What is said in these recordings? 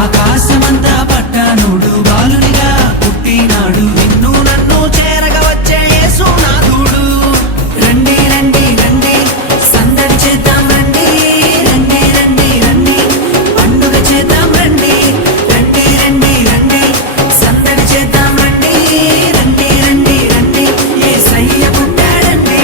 ఆకాశమంతా పట్టానుడు బాలునిగా పుట్టినాడు నిన్ను నన్ను చేరగా వచ్చే యేసునాథుడు రండి రండి రండి సందడి చేద్దాం రండి రండి రండి రండి పండుగ చేద్దాం రండి రండి రండి రండి సందడి చేద్దాం రండి రండి రండి రండి యేసయ్య పుట్టాడండి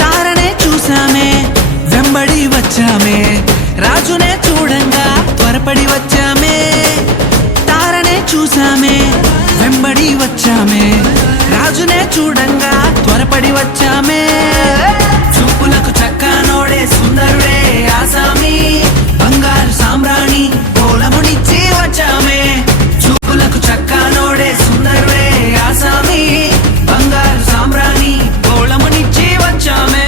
తారనే చూసామే వెంబడి వచ్చామే రాజునే చూడంగా త్వరపడి వచ్చామే తారనే చూసామే వెంబడి వచ్చామే రాజునే చూడంగా త్వరపడి వచ్చామే చూపులకు చక్కనోడే సుందరుడే ఆసామి బంగారు సామ్రాణి పోలమునిచ్చి వచ్చామే చూపులకు చక్కనోడే సుందరుడే ఆసామి బంగారు సామ్రాణి పోలమునిచ్చి వచ్చామే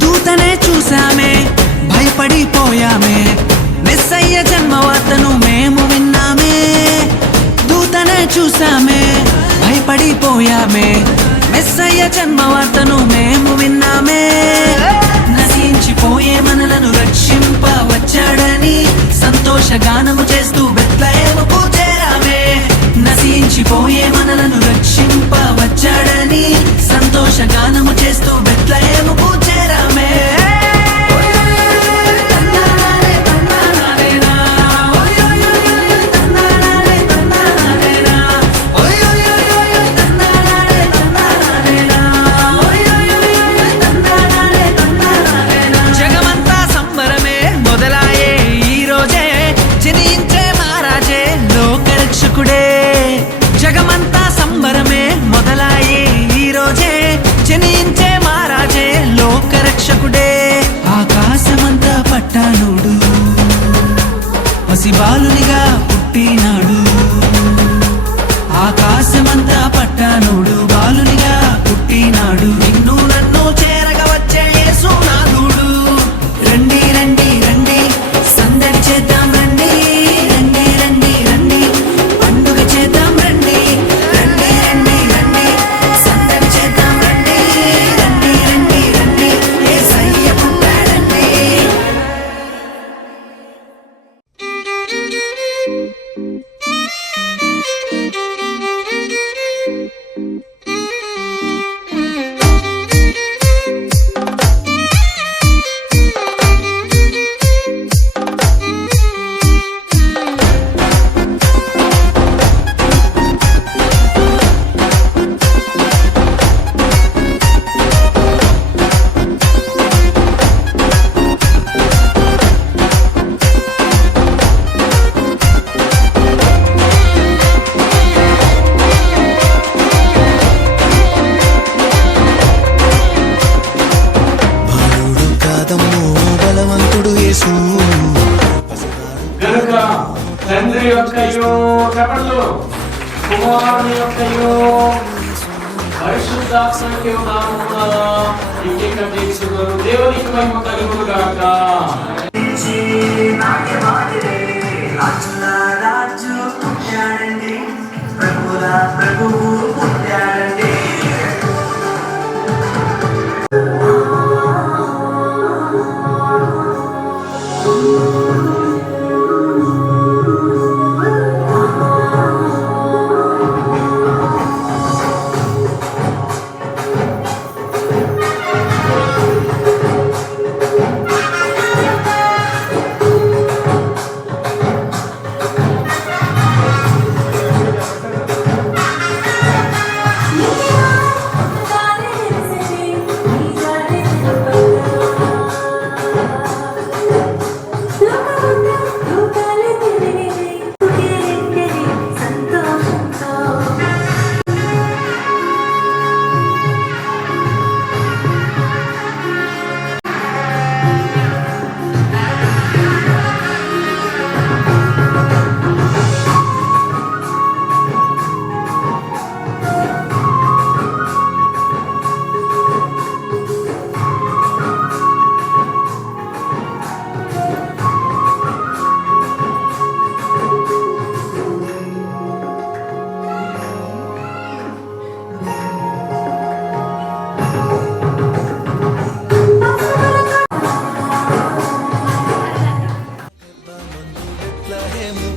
దూతనే చూసామే భయపడిపోయామే మెస్సయ్య జన్మవార్తను మేము విన్నామే దూతనే చూసామే భయపడిపోయామే మెస్సయ్య జన్మవార్తను మేము విన్నామే నశించిపోయే మనలను రక్షింప వచ్చాడని సంతోషగానము చేస్తూ బెత్లెహేముకు చేరామే నశించిపోయే మనలను రక్షింప వచ్చాడని సంతోషగానము చేస్తూ బెత్లెహేముకు చేరామే జగమంతా సంబరమే మొదలాయే ఈ రోజే జనించే మహారాజే లోకరక్షకుడే జగమంతా సంబరమే మొదలాయే ఈ రోజే జనించే మహారాజే లోకరక్షకుడే ఆకాశమంతా పట్టానుడు పసిబాలునిగా పుట్టినాడు ఆకాశమంతా పట్టానుడు బాలునిగా పుట్టినాడు నిన్ను నన్ను చేరగా వచ్చే యేసునాథుడు రండి రండి రండి సందడి చేద్దాం రండి రండి రండి రండి పండుగ చేద్దాం రండి రండి రండి రండి సందడి చేద్దాం రండి రండి రండి రండి యేసయ్య పుట్టాడండి తండ్రి యొక్కయు చెప్పండు కుమారుని యొక్కయు ఈ కేక్ కట్ చేస్తున్నారు. దేవునికి మహిమ కలుగును గాక. రాజు పుట్టాడండి, ప్రభుల ప్రభువు పుట్టాడండి.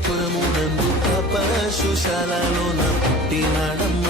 పురమునందు తపశుశాలలోన పుట్టినాడమ్మ